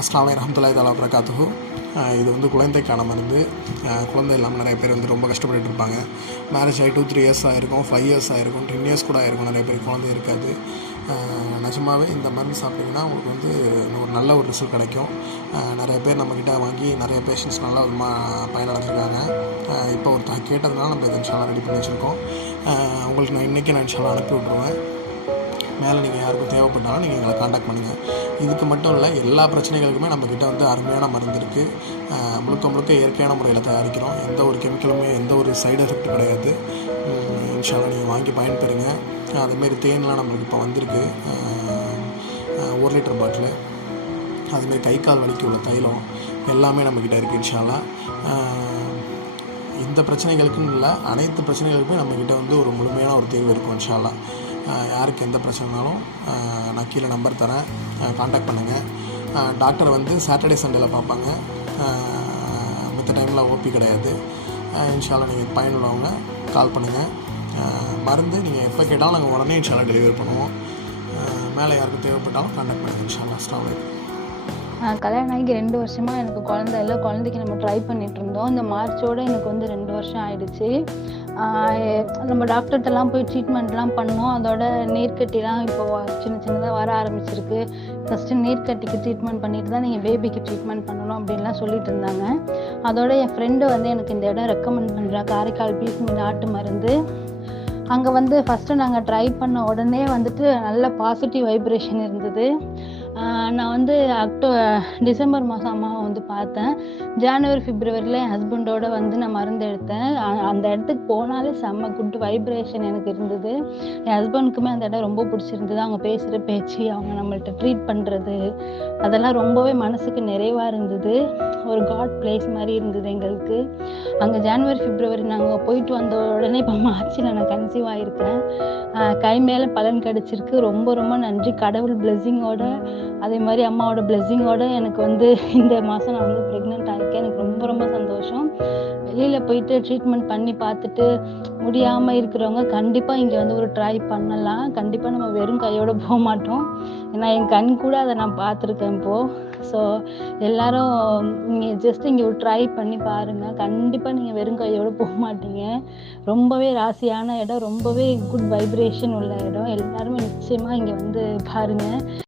அஸ்லாம் ரஹமத்துல்லாய் தாலா வரகாத்துஹு இது வந்து குழந்தைக்கான மருந்து. குழந்தை இல்லாமல் நிறைய பேர் வந்து ரொம்ப கஷ்டப்பட்டுட்டு இருப்பாங்க. மேரேஜ் ஆகி டூ த்ரீ இயர்ஸ் ஆகிருக்கும் ஃபைவ் இயர்ஸ் ஆகிருக்கும் டென் இயர்ஸ் கூட ஆகிருக்கும் நிறைய பேர் குழந்தை இருக்காது. நிஜமாகவே நிஜமாவே இந்த மருந்து சாப்பிட்டிங்கன்னா உங்களுக்கு வந்து ஒரு நல்ல ஒரு ரிசல்ட் கிடைக்கும். நிறைய பேர் நம்மக்கிட்ட வாங்கி நிறைய பேஷண்ட்ஸ் நல்லா விதமாக பயனடைஞ்சிருக்காங்க. இப்போ ஒருத்தர் கேட்டதுனால நம்ம இதை இன்ஷால்லாம் ரெடி பண்ணி வச்சுருக்கோம். உங்களுக்கு நான் இன்றைக்கி நான் இன்ஷால்லாம் அனுப்பி விட்ருவேன் மேலே நீங்கள் யாருக்கும் தேவைப்பட்டாலும் நீங்கள் எங்களை காண்டாக்ட் பண்ணுங்கள் இதுக்கு மட்டும் இல்லை எல்லா பிரச்சனைகளுக்குமே நம்மக்கிட்ட வந்து அருமையான மருந்து இருக்குது முழுக்க முழுக்க இயற்கையான முறையில் தயாரிக்கிறோம். எந்த ஒரு கெமிக்கலுமே எந்த ஒரு சைடு எஃபெக்ட் கிடையாது. இன்ஷால்லாம் நீங்கள் வாங்கி பயன்பெறுங்க. அதுமாரி தேன்லாம் நம்மளுக்கு இப்போ வந்திருக்கு. ஒரு லிட்டர் பாட்டிலு அதுமாரி கை கால் வலிக்கு உள்ள தைலம் எல்லாமே நம்மக்கிட்ட இருக்குது இன்ஷாலா இந்த பிரச்சனைகளுக்குன்னு இல்லை அனைத்து பிரச்சனைகளுக்குமே நம்மக்கிட்ட வந்து ஒரு முழுமையான ஒரு தீர்வு இருக்கும் இன்ஷாலா யாருக்கு எந்த பிரச்சனைனாலும் நான் கீழே நம்பர் தரேன். காண்டாக்ட் பண்ணுங்கள் டாக்டர் வந்து சாட்டர்டே சண்டேல பார்ப்பாங்க. மற்ற டைமில் ஓபி கிடையாது. அஹ் நீங்கள் பயனுள்ளவங்க கால் பண்ணுங்கள் மருந்து நீங்கள் எப்போ கேட்டாலும் நாங்கள் உடனே இன்ஷால்லா டெலிவரி பண்ணுவோம். மேலே யாருக்கு தேவைப்பட்டாலும் காண்டாக்ட் பண்ணுங்கள் இன்ஷால்லா அஸ்லாம் வலைக்கம் கல்யாணம் ஆகி ரெண்டு வருஷமா எனக்கு குழந்தை இல்லை. குழந்தைக்கு நம்ம ட்ரை பண்ணிட்டு இருந்தோம். இந்த மார்ச்சோட எனக்கு வந்து ரெண்டு வருஷம் ஆயிடுச்சு. நம்ம டாக்டர்கிட்டலாம் போய் ட்ரீட்மெண்ட்லாம் பண்ணோம் அதோட நீர்க்கட்டிலாம் இப்போ சின்ன சின்னதாக வர ஆரம்பிச்சிருக்கு. ஃபஸ்ட்டு நீர்க்கட்டிக்கு ட்ரீட்மெண்ட் பண்ணிட்டு தான் நீங்கள் பேபிக்கு ட்ரீட்மெண்ட் பண்ணணும் அப்படின்லாம் சொல்லிட்டு இருந்தாங்க. அதோட என் ஃப்ரெண்டு வந்து எனக்கு இந்த இடம் ரெக்கமெண்ட் பண்ணுறா காரைக்கால் பீஸ் நாட்டு மருந்து. அங்கே வந்து ஃபஸ்ட்டு நாங்கள் ட்ரை பண்ண உடனே வந்துட்டு நல்ல பாசிட்டிவ் வைப்ரேஷன் இருந்தது. நான் வந்து அக்டோ டிசம்பர் மாதம் அம்மாவை வந்து பார்த்தேன். ஜனவரி பிப்ரவரியில் என் ஹஸ்பண்டோட வந்து நான் மருந்து எடுத்தேன். அந்த இடத்துக்கு போனாலே செம்ம குட் வைப்ரேஷன் எனக்கு இருந்தது. என் ஹஸ்பண்டுக்குமே அந்த இடம் ரொம்ப பிடிச்சிருந்தது. அவங்க பேசுகிற பேச்சு அவங்க நம்மள்ட்ட ட்ரீட் பண்ணுறது அதெல்லாம் ரொம்பவே மனசுக்கு நிறைவாக இருந்தது. ஒரு காட் பிளேஸ் மாதிரி இருந்தது எங்களுக்கு. அங்கே ஜனவரி பிப்ரவரி நாங்கள் போயிட்டு வந்த உடனே இப்போ மார்ச்சில் நான் கன்சீவ் ஆகிருக்கேன் கை மேலே பலன் கிடச்சிருக்கு. ரொம்ப ரொம்ப நன்றி. கடவுள் பிளெஸ்ஸிங்கோட அதே மாதிரி அம்மாவோட பிளெஸ்ஸிங்கோட எனக்கு வந்து இந்த மாதம் நான் வந்து ப்ரெக்னென்ட் ஆகிருக்கேன் எனக்கு ரொம்ப ரொம்ப சந்தோஷம். வெளியில் போயிட்டு ட்ரீட்மெண்ட் பண்ணி பார்த்துட்டு முடியாமல் இருக்கிறவங்க கண்டிப்பாக இங்கே வந்து ஒரு ட்ரை பண்ணலாம். கண்டிப்பாக நம்ம வெறும் கையோடு போக மாட்டோம். ஏன்னா என் கண் கூட அதை நான் பார்த்துருக்கேன் இப்போது ஸோ எல்லாரும் நீங்கள் ஜஸ்ட் இங்கே ஒரு ட்ரை பண்ணி பாருங்கள் கண்டிப்பாக நீங்கள் வெறும் கையோடு போக மாட்டீங்க. ரொம்பவே ராசியான இடம். ரொம்பவே குட் வைப்ரேஷன் உள்ள இடம். எல்லாருமே நிச்சயமாக இங்கே வந்து பாருங்கள்